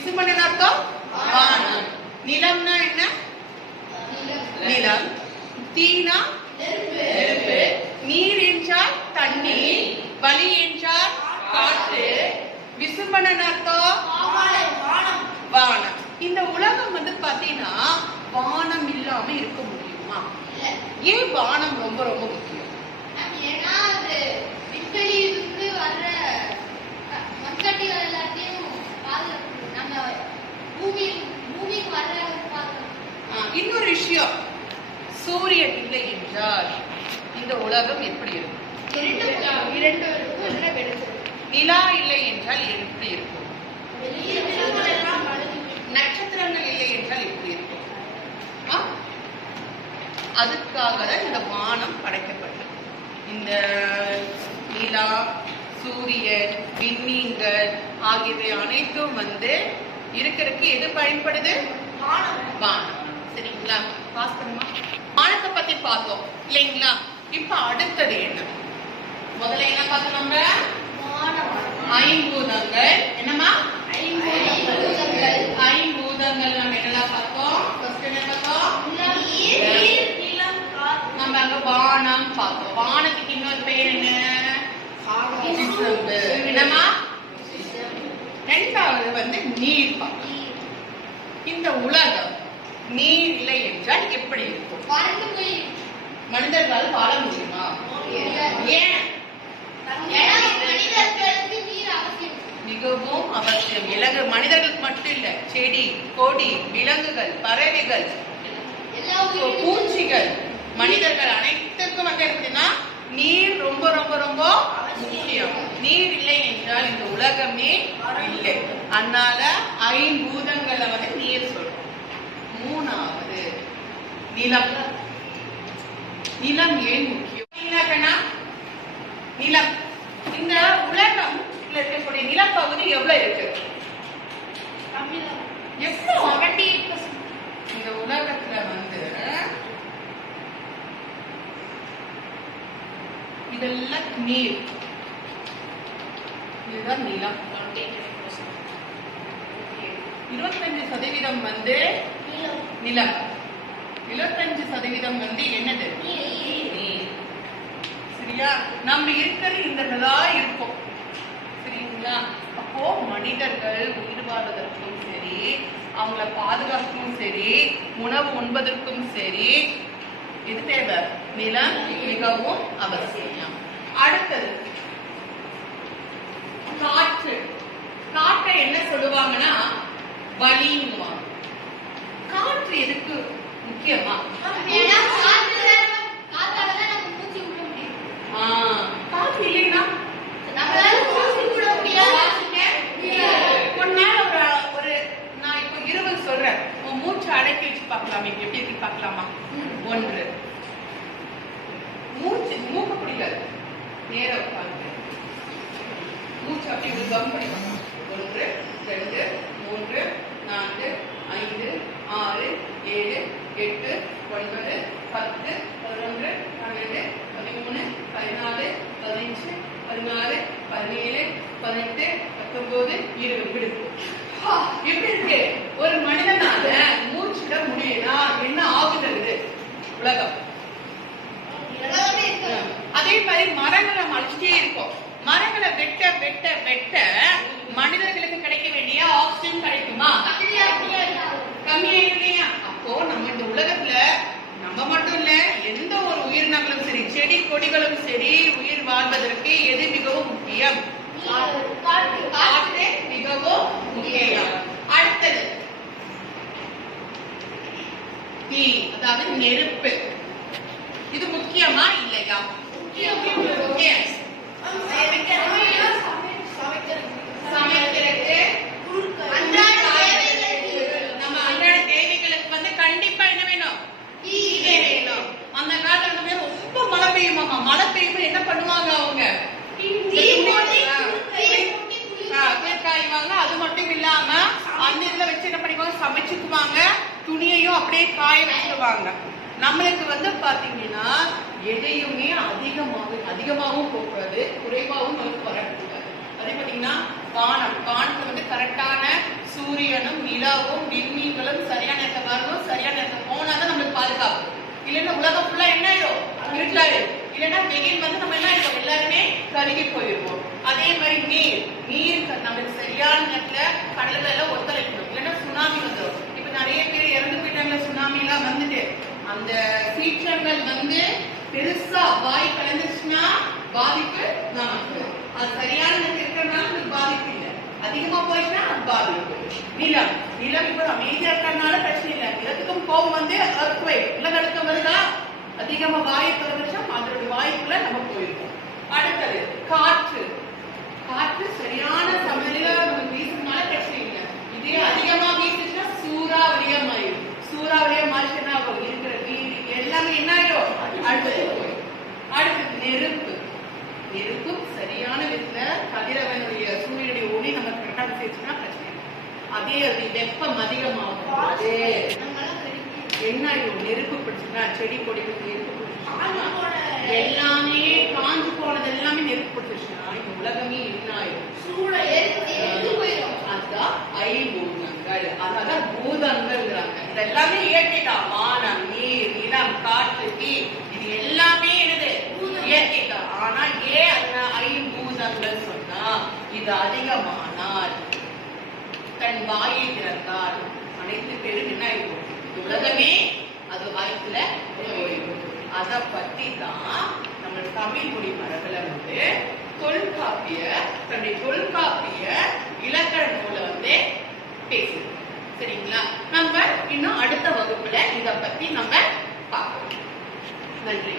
விசும்பன அர்த்தம் வானம். நிலம்னா என்ன? நிலம். தீனா நெருப்பு. நீர் என்றால் தண்ணீர். வலி என்றால் காற்று. விசும்பன அர்த்தம் வானம். இந்த உலகம் பாத்தீங்கன்னா வானம் இல்லாம இருக்க முடியுமா? ஏன் வானம் ரொம்ப ரொம்ப முக்கியம்? ஏன்னா அது விண்வெளியிலிருந்து வர்ற மண்கட்டிகள் எல்லாத்தையும் பாதுகாக்கணும். நம்ம பூமிக்கு வர்ற இன்னொரு விஷயம், சூரியன் இல்லை என்றால் இந்த உலகம் எப்படி இருக்கும்? நிலா இல்லை என்றால் எப்படி இருக்கும்? நட்சத்திரங்கள் இல்லை என்றால் எப்படி இருக்கும்? அதுக்காக தான் இந்த வானம் படைக்கப்பட்டது. இந்த நிலா, சூரியன், விண்மீன்கள் ஆகியவை அனைத்தும் இருக்கிறதுக்கு எது பயன்படுது? வானம். சரிங்களா? பாஸ் பண்ணுமா? வானத்தை பத்தி பார்த்தோம் இல்லைங்களா? இப்ப அடுத்தது என்ன? முதல்ல என்ன பார்த்தோம்? நம்ம ஐம்பூதங்கள். என்னமா? ஐம்பூதங்கள் நம்ம என்னெல்லாம் பார்த்தோம்? ஃபர்ஸ்ட் என்ன பார்த்தோம்? நம்ம அங்க வானம் பார்த்தோம். வானத்துக்கு இன்னொரு பேர் என்ன? என்னமா? ரெண்டாவது நீர் பார்த்தோம். இந்த உலகம் நீர் இல்லை என்றால் எப்படி இருக்கும்? மனிதர்களால் வாழ முடியுமா? ஏன்? மிகவும் அவசியம். மனிதர்களுக்கு மட்டும் இல்ல, செடி கொடி, விலங்குகள், பறவைகள், பூச்சிகள், மனிதர்கள் அனைத்துக்கும் எப்படின்னா நீர் ரொம்ப ரொம்ப ரொம்ப முக்கியம். நீர் இல்லை என்றால் இந்த உலகமே இல்லை. அதனால ஐம்பூதங்களை நீர் சொல்றோம். மூணாவது நிலம். நிலம் ஏன் முக்கியம்? நிலம். இந்த உலகம் இருக்கக்கூடிய நிலப்பகுதி எவ்வளவு இருக்கு? இந்த உலகத்துல இதெல்லாம் நீர். இதுதான் நிலம். 25% நிலம். 75% என்னது? நீர். சரியா? நம்ம இருக்கிறது இந்த இருக்கும். சரிங்களா? அப்போ மனிதர்கள் உயிர் வாழ்வதற்கும் சரி, அவங்கள பாதுகாப்பும் சரி, உணவு உண்பதற்கும் சரி, இது தேவை. நிலம் மிகவும் அவசியம். அடுத்தது காற்று. காற்றை என்ன சொல்லுவாங்கன்னா வலிங்குவாங்க. காற்று எதுக்கு முக்கியமா? காற்று இல்லைன்னா நான் இப்ப 20 சொல்றேன். மூச்சு அடக்கி வச்சு பார்க்கலாமா? எப்படி இருக்கு பார்க்கலாமா? 1 மூக்கு பிடிக்காது. நேர உட்காந்து மூச்சு அப்படி கம் பண்ணிக்கணும். 1 2 3 4 5 6 7 8 9 10 11 12 13 14 15 16 17 18 19 20 விடு. எப்படி இருக்கு? ஒரு மனிதனால மூச்சுட முடியும்னா என்ன ஆகுது உலகம்? அதே மாதிரி மரங்களை அழிச்சிட்டே இருக்கும். மரங்களை வெட்ட வெட்ட வெட்ட மனிதர்களுக்கு கிடைக்க வேண்டிய ஆக்சிஜன் கிடைக்குமா? கம்மியா. அப்போ நம்ம இந்த உலகத்துல நம்ம மட்டும் இல்ல, எந்த ஒரு உயிரினங்களும் சரி, செடி கொடிகளும் சரி, உயிர் வாழ்வதற்கு எது மிகவும் முக்கியம்? காற்று மிகவும் முக்கியம். அடுத்தது தீ, அதாவது நெருப்பு. இது முக்கியமா இல்லையா? சமைக்கிறதுக்கு நம்ம அன்றாட தேவைகளுக்கு கண்டிப்பா என்ன வேணும்? வேணும். அந்த காலத்துல ரொம்ப மழை பெய்யுமாமா. மழை பெய்யும் என்ன பண்ணுவாங்க? அவங்க காய்வாங்க. அது மட்டும் இல்லாம அந்த இதுல வச்சு என்ன பண்ணிக்குவாங்க? சமைச்சுக்குவாங்க. துணியையும் அப்படியே காய வச்சிருவாங்க. நம்மளுக்கு பாத்தீங்கன்னா எதையுமே அதிகமாகவும் போகக்கூடாது, குறைவாகவும் நமக்கு வரக்கூடாது. அதே பாத்தீங்கன்னா வானத்துல கரெக்டான சூரிய சூரியனும் நிலாவும் விண்மீன்களும் சரியான நேரத்தை வரணும், சரியான நேரத்தை போனாதான் நம்மளுக்கு பாதுகாப்பு. இல்லைன்னா உலகம் ஃபுல்லா என்ன ஆயிடும், இருட்டாரு. இல்லைன்னா வெயில் வந்து நம்ம என்ன ஆயிடும், எல்லாருமே கருகி போயிருவோம். அதே மாதிரி நீர் நம்மளுக்கு சரியான நேரத்துல கடல்ல எல்லாம் ஒத்துழைக்கணும், இல்லைன்னா சுனாமி வந்துடும். இப்ப நிறைய பேர் இறந்து போயிட்டாங்க, சுனாமி எல்லாம் வந்துட்டு அந்த சீற்றங்கள் வந்து பெருசா வாய் கலந்துச்சுன்னா பாதிப்பு நமக்கு. அது சரியான நேரத்தில் இருக்கிறதுனால நமக்கு பாதிப்பு இல்லை, அதிகமா போயிடுச்சுன்னா அது பாதிப்பு. நிலம் இப்ப அமைதியா இருக்கிறதுனால பிரச்சனை இல்லை. நிலத்துக்கும் கோபம் வந்து நிலநடுக்கம் வருதா, அதிகமா வாயை திறந்துச்சா அதோட வாய்ப்புல நம்ம போயிருக்கோம். அடுத்தது காற்று சரியான சமநிலையில நமக்கு வீசுறதுனால பிரச்சனை இல்லை. இதே அதிகமா வீசுச்சுன்னா சூறாவளியா மாறிடும். சூறாவளியா மாறிச்சுன்னா இருக்கிற வீடு எல்லாமே என்ன ஆயிடும், அடுத்தது போயிடும். அடுத்தது நெருப்பு சரியான விதத்துல கதிரவனுடைய சூரியனுடைய ஒளி நம்ம கரெக்டாக சேர்த்துனா பிரச்சனை. அதே அது வெப்பம் அதிகமாகும் போது என்ன ஆயிடும், நெருப்பு பிடிச்சுன்னா செடி கொடிகளுக்கு நெருப்பு பிடிச்சுன்னா எல்லாமே காஞ்சு போனது எல்லாமே நெருப்பு பிடிச்சிருச்சுன்னா இந்த உலகமே என்ன ஆயிடும், அதுதான் ஐம்பூதங்கள். அதான் பூதங்கள்ங்கிறாங்க. இதெல்லாமே இயற்கைதான். வானம், நீர், நிலம், காற்று, தீ, இது எல்லாமே என்னது இயற்கைதான். ஆனா ஏன் ஐம்பூதங்கள் சொன்னா, இது அதிகமானால் தன் வாயை திறந்தால் அனைத்து பேரும் என்ன ஆயிடும், உலகமே அது வாய்ப்புல போயிடும். அதை பத்தி தான் நம்ம தமிழ் மொழி மரபுல வந்து தன்னுடைய தொல்காப்பிய இலக்கண நூலை வந்து பேசுது. சரிங்களா? நம்ம இன்னும் அடுத்த வகுப்புல இத பத்தி நம்ம பார்க்கலாம். நன்றி.